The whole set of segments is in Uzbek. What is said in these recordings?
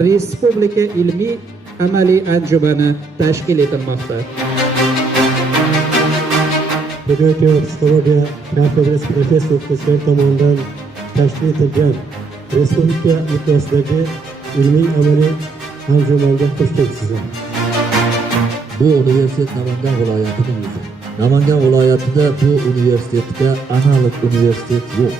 Respublika ilmiy amaliy anjumani tashkil etilmoqda. Pedagogika va psixologiya kafedrasi professor-o'qituvchilar tomonidan tashkil etilgan respublika miqyosidagi ilmiy amaliy anjumanga xush kelibsizlar. Bu universitet Namangan viloyatining o'zi. Namangan viloyatida bu universitetga analog universitet yo'q.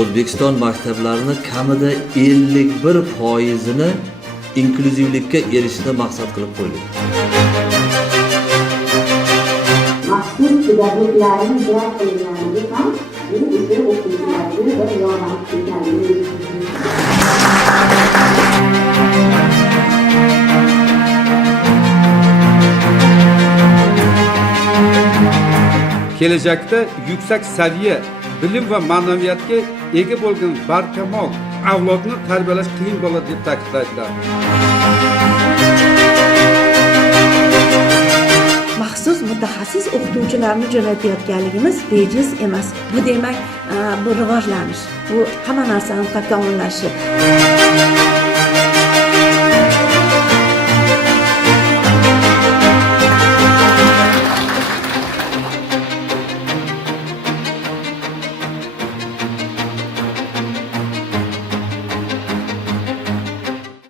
O'zbekiston maktablarini kamida 51%ni inklüzivlikka erishishni maqsad qilib qo'ydik. Maxsus pedagoglarning ijro qilinganligi ham bu o'sha o'quvchilarga bir yordam ekanligi. Kelajakda yuksak saviya bilim va ma'naviyatga ega bo'lgan barkamol avlodni tarbiyalash qiyin bo'ladi deb ta'kidlaydilar. Maxsus mutaxassis o'qituvchilarni jo'natayotganligimiz bejiz emas. Bu demak, bu rivojlanish, bu hamma narsaning takomillashishi.